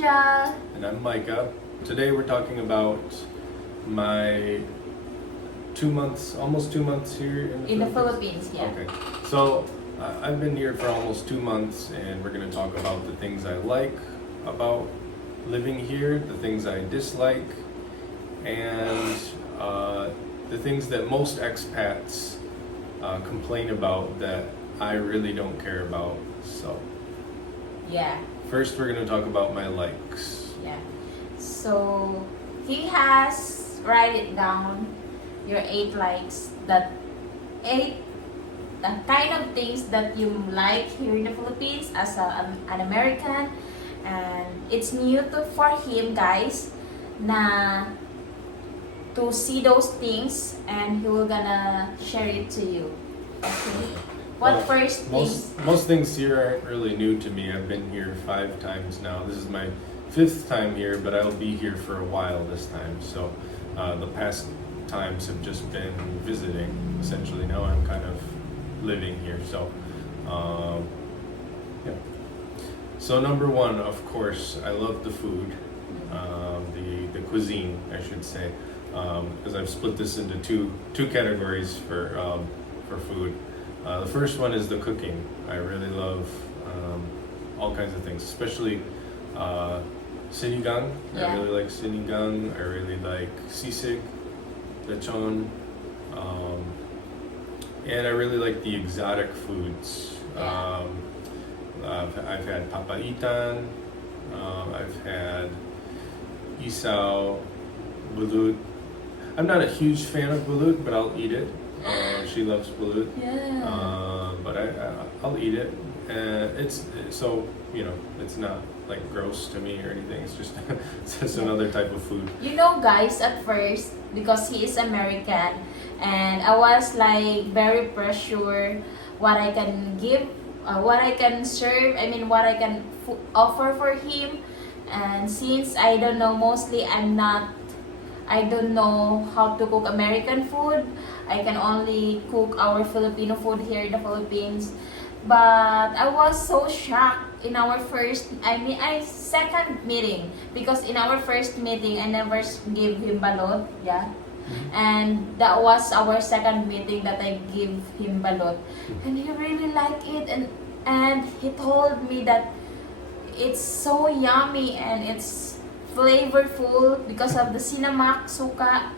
Gel. And I'm Micah. Today we're talking about my 2 months, almost 2 months here In the Philippines, yeah. Okay, so I've been here for almost 2 months, and we're going to talk about the things I like about living here, the things I dislike, and the things that most expats complain about that I really don't care about. So Yeah. first we're going to talk about my likes. Yeah. So he has write it down your 8 likes, that 8 the kind of things that you like here in the Philippines as an American, and it's new for him, guys, na to see those things, and he will gonna share it to you. Okay. What Well, first things? Most things here aren't really new to me. I've been here 5 times now. This is my 5th time here, but I'll be here for a while this time. So the past times have just been visiting. Essentially, now I'm kind of living here. So yeah. So number 1, of course, I love the food, the cuisine, I should say, because I've split this into two categories for food. The first one is the cooking. I really love all kinds of things, especially sinigang. Yeah. I really like sinigang. I really like sisig, lechon, and I really like the exotic foods. Yeah. I've had papaitan, I've had isaw, balut. I'm not a huge fan of balut, but I'll eat it. She loves balut. Yeah. But I'll eat it. It's so, it's not like gross to me or anything. It's just it's just another type of food. You know, guys, at first, because he is American, and I was like very pressure what I can give, what I can serve, what I can offer for him. And since I don't know, mostly I don't know how to cook American food. I can only cook our Filipino food here in the Philippines. But I was so shocked in our second meeting, because in our first meeting I never gave him balot, yeah. And that was our second meeting that I give him balot, and he really liked it, and he told me that it's so yummy and it's flavorful because of the cinnamon suka.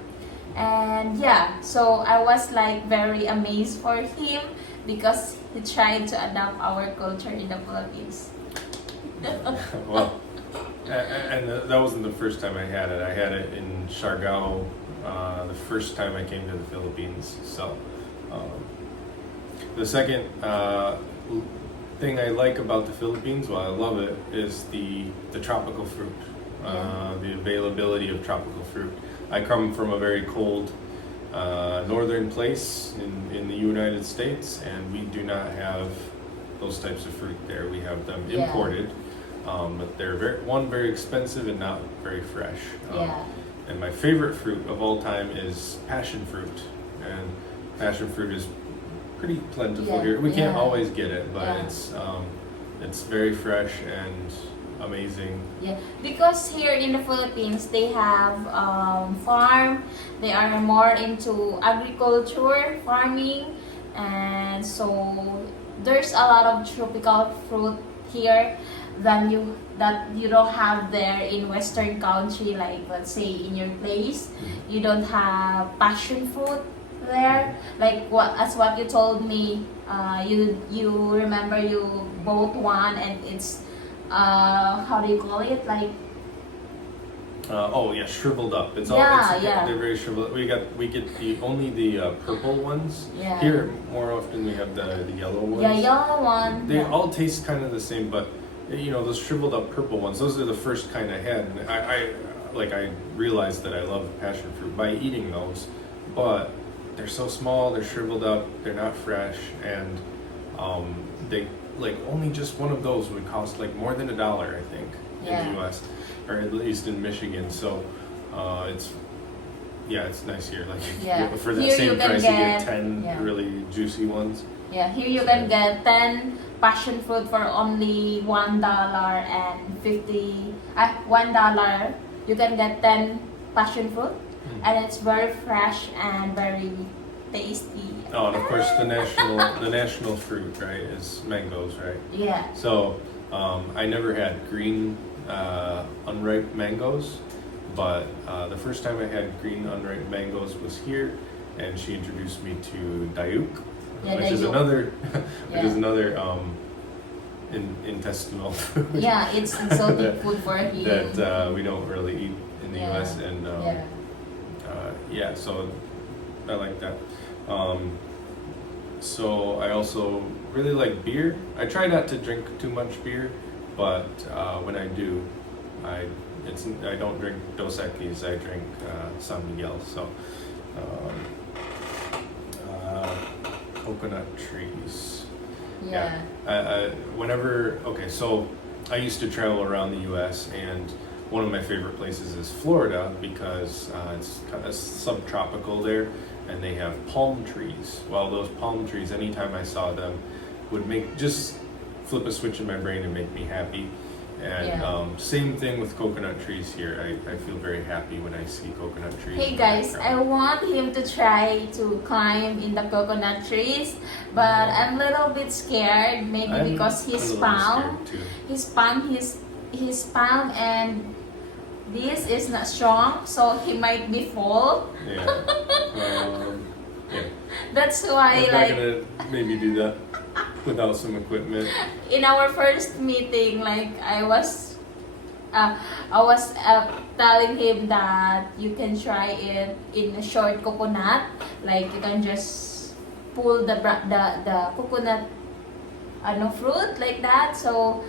And yeah, so I was like very amazed for him, because he tried to adapt our culture in the Philippines. Well, and that wasn't the first time I had it. I had it in Siargao the first time I came to the Philippines. So the second thing I like about the Philippines, well, I love it, is the tropical fruit, the availability of tropical fruit. I come from a very cold northern place in the United States, and we do not have those types of fruit there. We have them imported, but they're very expensive and not very fresh. And my favorite fruit of all time is passion fruit, and passion fruit is pretty plentiful here. We can't always get it, but it's very fresh and amazing. Yeah, because here in the Philippines they have farm. They are more into agriculture, farming, and so there's a lot of tropical fruit here that you don't have there in Western country. Like, let's say in your place, you don't have passion fruit there. Like what you told me. You remember you bought one, and it's how do you call it? Like shriveled up. It's they're very shriveled. We get only the purple ones. Yeah. Here more often we have the yellow ones. Yeah, yellow one. They all taste kind of the same, but those shriveled up purple ones, those are the first kind I had, and I realized that I love passion fruit by eating those, but they're so small, they're shriveled up, they're not fresh, and they only just one of those would cost like more than $1, I think, in the US, or at least in Michigan. So it's nice here. For the Here same you can price, you get 10 yeah. really juicy ones. Yeah, here you can get 10 passion fruit for only $1.50. $1 you can get 10 passion fruit, and it's very fresh and very tasty. Oh, and of course the national fruit, right, is mangoes, right? Yeah. So I never had green unripe mangoes, but the first time I had green unripe mangoes was here, and she introduced me to Dayuk, Yeah, which is Dayuk. another which is Yeah. another intestinal food. Yeah, it's exotic food for him. that we don't really eat in the Yeah. U.S. and Yeah. so I like that. So I also really like beer. I try not to drink too much beer, but when I do, I don't drink Dos Equis. I drink San Miguel. So coconut trees. Yeah. So I used to travel around the U.S. and one of my favorite places is Florida because it's kind of subtropical there, and they have palm trees. Well, those palm trees, anytime I saw them, would just flip a switch in my brain and make me happy. And Yeah. Same thing with coconut trees here. I feel very happy when I see coconut trees. Hey in the guys, I background. want him to try to climb in the coconut trees, but I'm a little bit scared. Maybe I'm because a his little palm, scared too. his palm, and this is not strong, so he might be fall. Yeah. Yeah. That's why, I'm not like, gonna maybe do that without some equipment. in our first meeting, like I was telling him that you can try it in a short coconut, like you can just pull the coconut fruit like that. So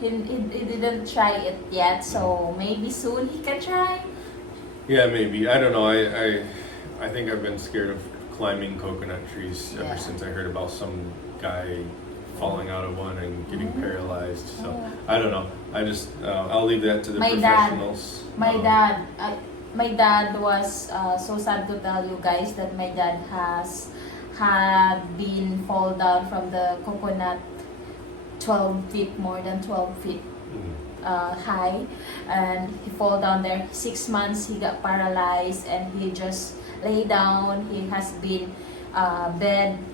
he didn't try it yet, so maybe soon he can try. Yeah, maybe. I don't know. I think I've been scared of climbing coconut trees Yeah. ever since I heard about some guy falling out of one and getting paralyzed. So Yeah. I don't know. I just I'll leave that to the My dad- professionals. My dad was so sad to tell you guys that my dad had been fall down from the coconut 12 feet, more than 12 feet high, and he fall down there. 6 months he got paralyzed, and he just lay down. He has been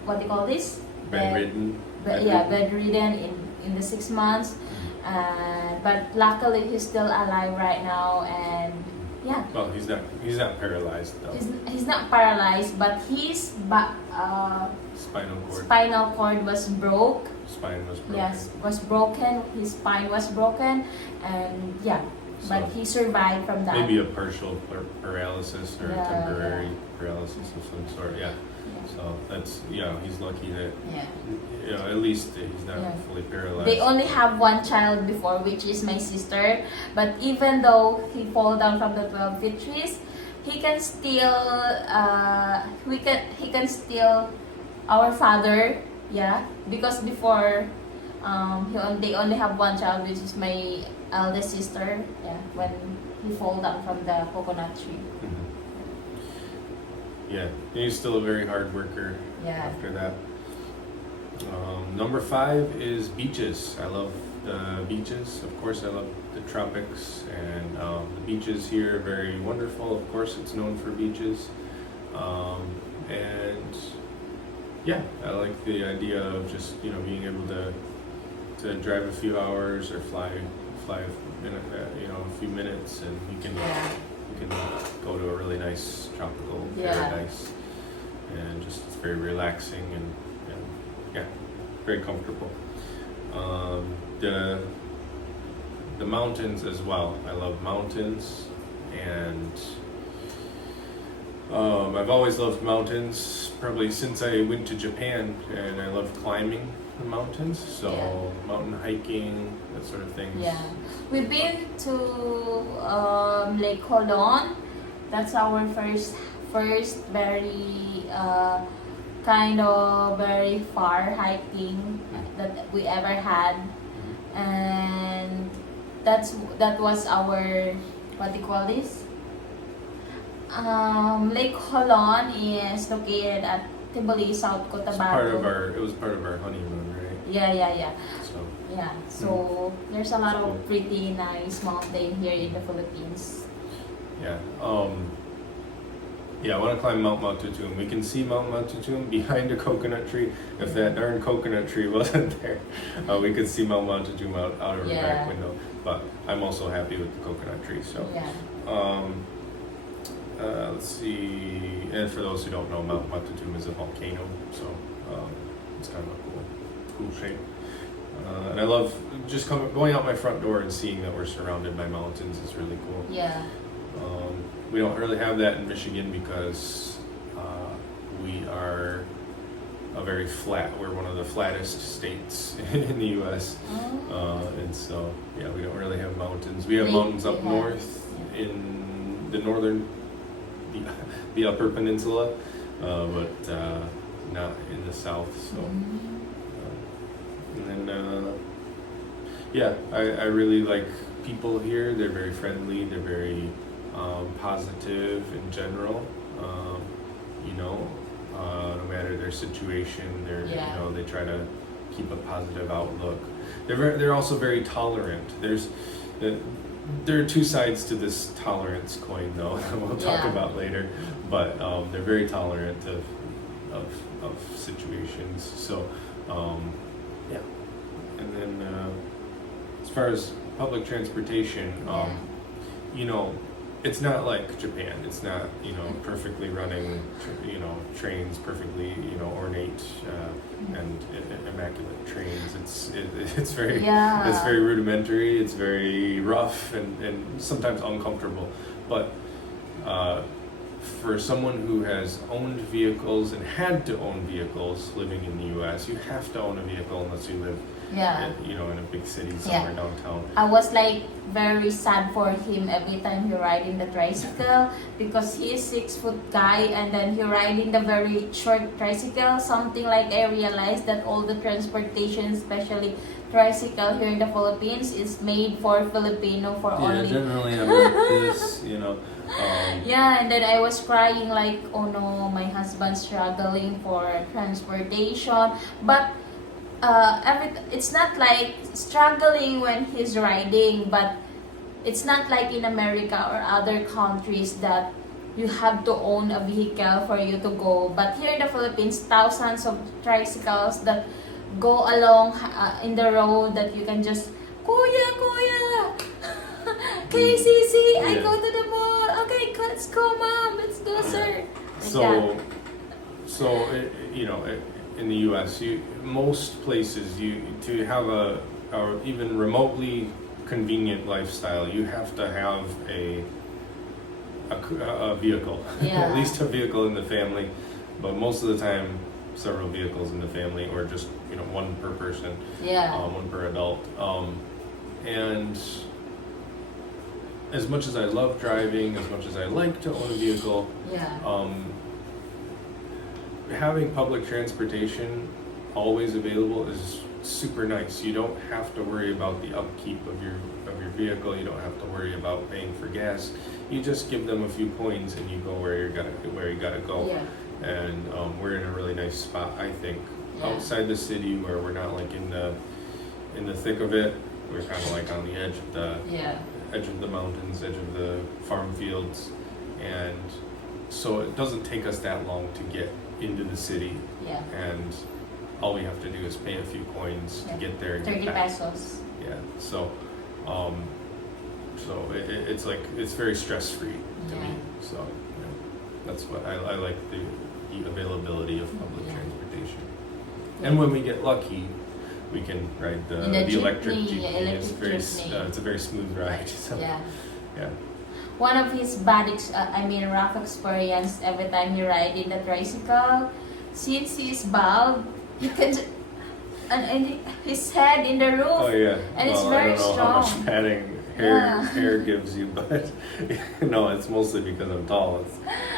what do you call this? Bedridden. Bedridden in the 6 months. But luckily he's still alive right now, and yeah. Well, he's not paralyzed though. He's not paralyzed, but his Spinal cord. spinal cord was broke. Spine was broken. Yes, was broken. His spine was broken, and yeah, but So he survived from that. maybe a partial paralysis or Yeah, temporary paralysis of some sort. Yeah. Yeah. So that's he's lucky that Yeah. at least he's not Yeah. fully paralyzed. They only have one child before, which is my sister. But even though he fall down from the 12 feet trees, he can still he can still our father. Yeah, because before they only have one child, which is my eldest sister. Yeah, when he fall down from the coconut tree. Mhm. Yeah, he's still a very hard worker. Yeah. After that, number 5 is beaches. I love the beaches. Of course, I love the tropics, and the beaches here are very wonderful. Of course, it's known for beaches, and yeah, I like the idea of just being able to drive a few hours or fly in a few minutes, and you can go to a really nice tropical paradise, and just it's very relaxing and yeah, very comfortable. The mountains as well. I love mountains, and I've always loved mountains, probably since I went to Japan, and I love climbing the mountains, so mountain hiking, that sort of things. Yeah, we've been to Lake Colon. That's our first very kind of very far hiking that we ever had, and that was our, what do you call this? Lake Colon is located at Tiboli, South It was Cotabato. part of our honeymoon, right? Yeah. So Yeah. So there's a lot Cool. of pretty nice mountain here in the Philippines. yeah. Yeah, I want to climb Mount Matutum. We can see Mount Matutum behind a coconut tree. If that darn coconut tree wasn't there, we could see Mount Matutum out of our Yeah. back window. But I'm also happy with the coconut tree. So, Yeah. let's see. And for those who don't know, Mount Matutum is a volcano, so it's kind of a cool shape. And I love just going out my front door and seeing that we're surrounded by mountains. Is really cool. Yeah. We don't really have that in Michigan because we are we're one of the flattest states in the U.S. And so, yeah, we don't really have mountains. We have mountains up north in the northern, the upper peninsula, but not in the south. So, and then, yeah, I really like people here. They're very friendly. They're very positive in general. No matter their situation, they try to keep a positive outlook. They're also very tolerant. There are two sides to this tolerance coin, though, that we'll talk about later. But they're very tolerant of situations. So, yeah. And then as far as public transportation, it's not like Japan. It's not, perfectly running, trains, perfectly, ornate and immaculate trains. It's very rudimentary. It's very rough and sometimes uncomfortable. But for someone who has owned vehicles and had to own vehicles living in the U.S., you have to own a vehicle unless you live in a big city somewhere downtown. I was very sad for him every time he riding the tricycle because he is 6-foot guy and then he riding the very short tricycle. Something like I realized that all the transportation, especially tricycle here in the Philippines, is made for Filipino for only. Generally I'm like this, and then I was crying oh no, my husband's struggling for transportation, but it's not like struggling when he's riding, but it's not like in America or other countries that you have to own a vehicle for you to go. But here in the Philippines, thousands of tricycles that go along in the road that you can just, Kuya, KCC, I go to the mall. Okay, let's go, Mom. Let's go, sir. In the U.S., most places to have a even remotely convenient lifestyle, you have to have a vehicle, at least a vehicle in the family, but most of the time several vehicles in the family, or just one per person, one per adult. And as much as I love driving, as much as I like to own a vehicle, having public transportation always available is super nice. You don't have to worry about the upkeep of your vehicle. You don't have to worry about paying for gas. You just give them a few coins and you go where you gotta go. And we're in a really nice spot, I think, outside the city where we're not in the thick of it. We're kind of on the edge of the mountains, edge of the farm fields, and so it doesn't take us that long to get into the city, and all we have to do is pay a few coins to get there and 30 get back. pesos. So it's very stress free to me. So that's what I like, the availability of public transportation. And when we get lucky, we can ride the electric jeepney. It's a very smooth ride. So, One of his bad, rough experience every time he ride in the tricycle, since he is bald, he can, and his head in the roof. Oh yeah. And it's very I don't know strong. how much padding hair gives you, but no, it's mostly because I'm tall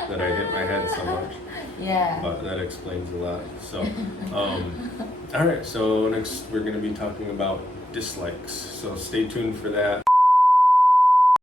that I hit my head so much. But that explains a lot. So, all right. So next we're going to be talking about dislikes. So stay tuned for that.